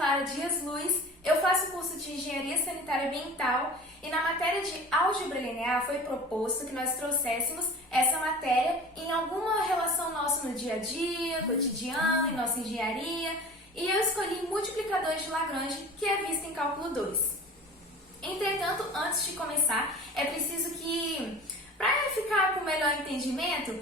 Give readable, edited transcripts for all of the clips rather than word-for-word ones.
Clara Dias Luz, eu faço o curso de Engenharia Sanitária Ambiental e na matéria de álgebra linear foi proposto que nós trouxéssemos essa matéria em alguma relação nossa no dia a dia, cotidiano, em nossa engenharia, e eu escolhi multiplicadores de Lagrange, que é visto em cálculo 2. Entretanto, antes de começar, é preciso que, para ficar com melhor entendimento,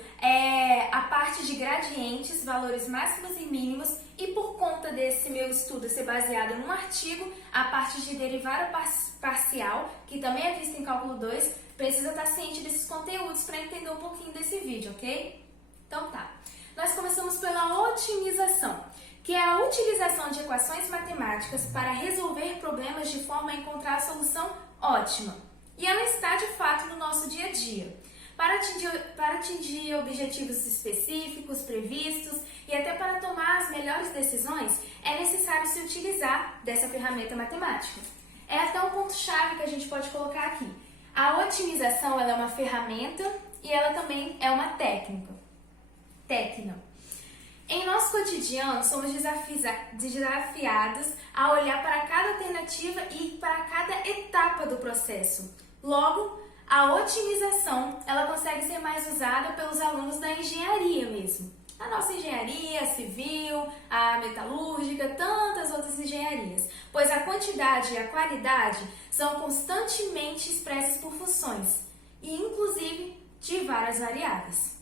a parte de gradientes, valores máximos e mínimos, e por conta desse meu estudo ser baseado num artigo, a parte de derivada parcial, que também é vista em cálculo 2, precisa estar ciente desses conteúdos para entender um pouquinho desse vídeo, ok? Então tá. Nós começamos pela otimização, que é a utilização de equações matemáticas para resolver problemas de forma a encontrar a solução ótima. E ela está de fato no nosso dia a dia. Para atingir objetivos específicos, previstos e até para tomar as melhores decisões, é necessário se utilizar dessa ferramenta matemática. É até um ponto-chave que a gente pode colocar aqui. A otimização ela é uma ferramenta e ela também é uma técnica. Em nosso cotidiano, somos desafiados a olhar para cada alternativa e para cada etapa do processo. Logo, a otimização ela consegue ser mais usada pelos alunos da engenharia mesmo. A nossa engenharia, a civil, a metalúrgica, tantas outras engenharias, pois a quantidade e a qualidade são constantemente expressas por funções, e inclusive de várias variáveis.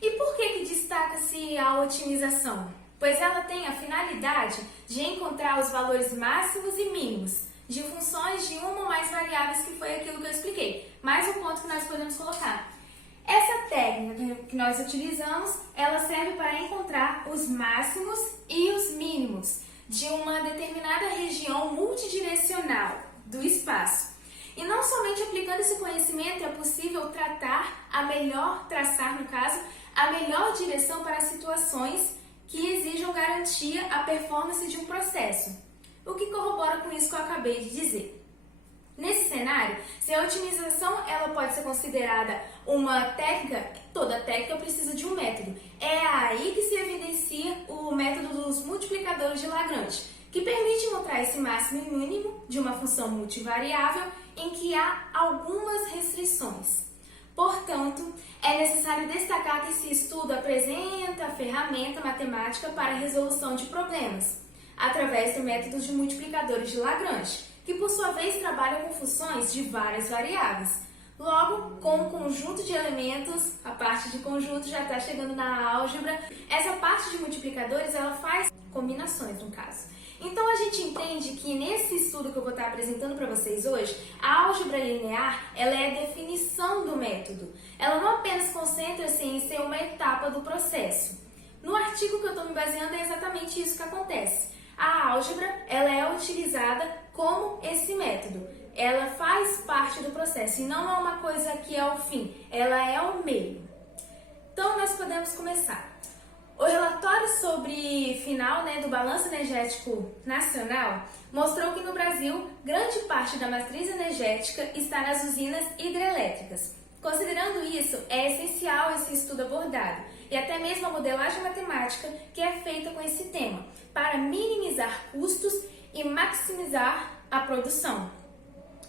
E por que destaca-se a otimização? Pois ela tem a finalidade de encontrar os valores máximos e mínimos de funções de uma ou mais variáveis, que foi aquilo que eu expliquei. Mais um ponto que nós podemos colocar. Essa técnica que nós utilizamos, ela serve para encontrar os máximos e os mínimos de uma determinada região multidirecional do espaço. E não somente aplicando esse conhecimento é possível traçar a melhor direção para situações que exijam garantia à performance de um processo. O que corrobora com isso que eu acabei de dizer. Nesse cenário, se a otimização ela pode ser considerada uma técnica, toda técnica precisa de um método. É aí que se evidencia o método dos multiplicadores de Lagrange, que permite encontrar esse máximo e mínimo de uma função multivariável em que há algumas restrições. Portanto, é necessário destacar que esse estudo apresenta a ferramenta matemática para a resolução de problemas, através do método de multiplicadores de Lagrange, que por sua vez trabalha com funções de várias variáveis. Logo, com um conjunto de elementos, a parte de conjunto já está chegando na álgebra, essa parte de multiplicadores ela faz combinações no caso. Então a gente entende que nesse estudo que eu vou estar apresentando para vocês hoje, a álgebra linear ela é a definição do método. Ela não apenas concentra-se em ser uma etapa do processo. No artigo que eu estou me baseando é exatamente isso que acontece. A álgebra ela é utilizada como esse método. Ela faz parte do processo e não é uma coisa que é o fim, ela é o meio. Então nós podemos começar. O relatório sobre final do Balanço Energético Nacional mostrou que no Brasil, grande parte da matriz energética está nas usinas hidrelétricas. Considerando isso, é essencial esse estudo abordado e até mesmo a modelagem matemática que é feita com esse tema, para minimizar custos e maximizar a produção.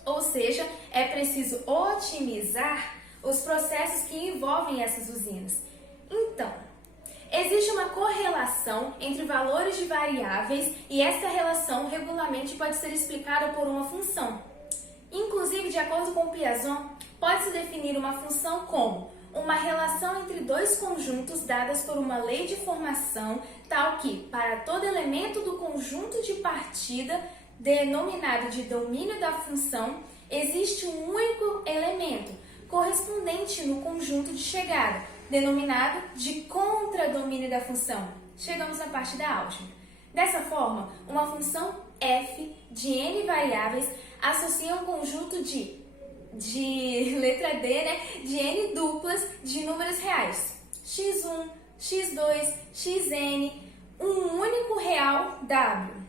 Ou seja, é preciso otimizar os processos que envolvem essas usinas. Então, existe uma correlação entre valores de variáveis e essa relação regularmente pode ser explicada por uma função. Inclusive, de acordo com Piazon, pode-se definir uma função como uma relação entre dois conjuntos dadas por uma lei de formação, tal que, para todo elemento do conjunto de partida, denominado de domínio da função, existe um único elemento, correspondente no conjunto de chegada, denominado de contradomínio da função. Chegamos na parte da álgebra. Dessa forma, uma função f de n variáveis associa um conjunto de letra D, de n duplas de números reais, x1, x2, xn, um único real w.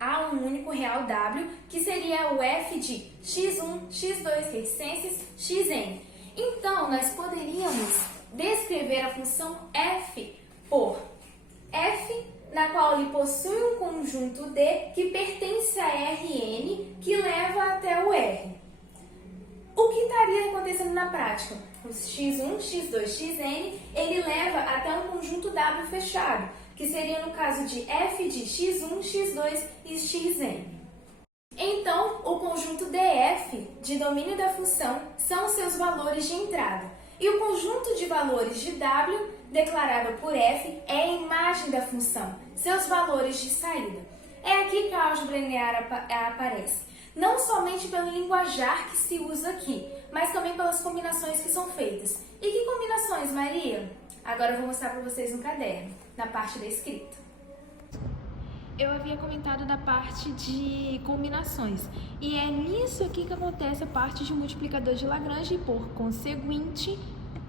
Há um único real w, que seria o f de x1, x2, reticências, xn. Então, nós poderíamos descrever a função f por f na qual ele possui um conjunto D que pertence a Rn, que leva até o R. O que estaria acontecendo na prática? O x1, x2, xn, ele leva até um conjunto W fechado, que seria no caso de f de x1, x2 e xn. Então, o conjunto df de domínio da função são seus valores de entrada. E o conjunto de valores de w, declarado por f, é a imagem da função, seus valores de saída. É aqui que a álgebra linear aparece. Não somente pelo linguajar que se usa aqui, mas também pelas combinações que são feitas. E que combinações, Maria? Agora eu vou mostrar para vocês no caderno, na parte da escrita. Eu havia comentado da parte de combinações, e é nisso aqui que acontece a parte de multiplicador de Lagrange e, por conseguinte,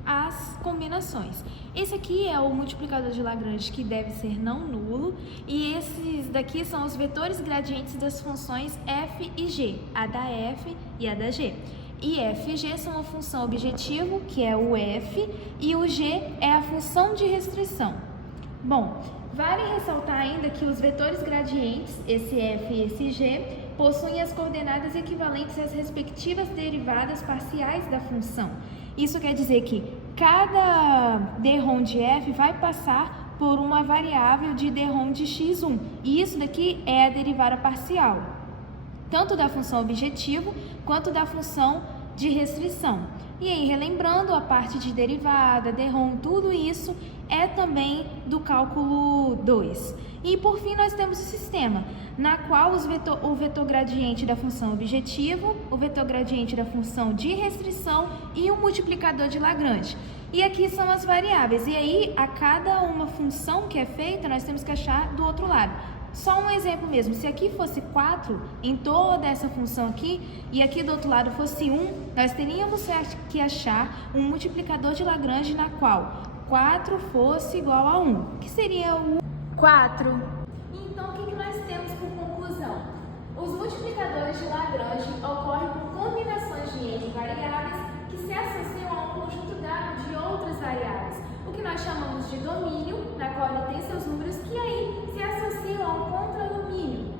as combinações. Esse aqui é o multiplicador de Lagrange que deve ser não nulo, e esses daqui são os vetores gradientes das funções f e g, a da f e a da g. E f e g são a função objetivo, que é o f, e o g é a função de restrição. Bom, vale ressaltar ainda que os vetores gradientes, esse f e esse g, possuem as coordenadas equivalentes às respectivas derivadas parciais da função. Isso quer dizer que cada d-ROM de f vai passar por uma variável de d-ROM de x1, e isso daqui é a derivada parcial, tanto da função objetivo quanto da função de restrição. E aí, relembrando, a parte de derivada, d-ROM, tudo isso é também do cálculo 2. E por fim, nós temos o sistema, na qual o vetor gradiente da função objetivo, o vetor gradiente da função de restrição e o multiplicador de Lagrange. E aqui são as variáveis, e aí a cada uma função que é feita, nós temos que achar do outro lado. Só um exemplo mesmo, se aqui fosse 4 em toda essa função aqui, e aqui do outro lado fosse 1, nós teríamos que achar um multiplicador de Lagrange na qual 4 fosse igual a 1, que seria o 4. Então, o que nós temos por conclusão? Os multiplicadores de Lagrange ocorrem por combinações de N variáveis que se associam a um conjunto dado de outras variáveis, o que nós chamamos de domínio, na qual ele tem seus números, que aí se associam a um contradomínio.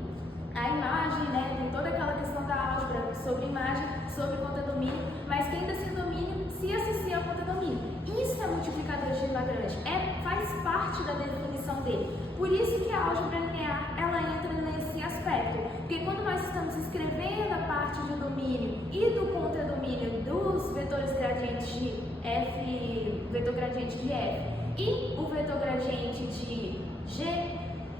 A imagem, né, tem toda aquela questão da álgebra sobre imagem, sobre contradomínio, mas que ainda esse domínio se associa ao contradomínio. Isso é multiplicador de Lagrange, faz parte da definição dele. Por isso que a álgebra linear, ela entra nesse aspecto. Porque quando nós estamos escrevendo a parte do domínio e do contradomínio dos vetores gradientes de f, vetor gradiente de f e o vetor gradiente de g,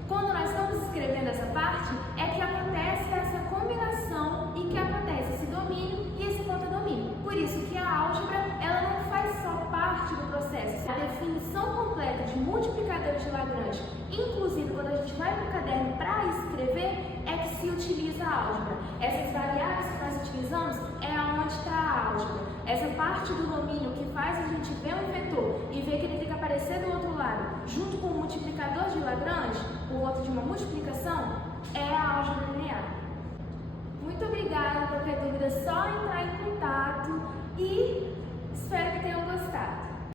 quando nós estamos escrevendo essa parte, é que acontece essa combinação e que acontece esse domínio e esse contradomínio. Por isso que a álgebra, ela não faz só parte do processo. A definição completa de multiplicadores de Lagrange, inclusive quando a gente vai para o caderno para escrever, é que se utiliza a álgebra. Essas variáveis que nós utilizamos é onde está a álgebra. Essa parte do domínio que faz a gente ver um vetor e ver que ele tem que aparecer do outro lado, junto com o multiplicador de Lagrange, por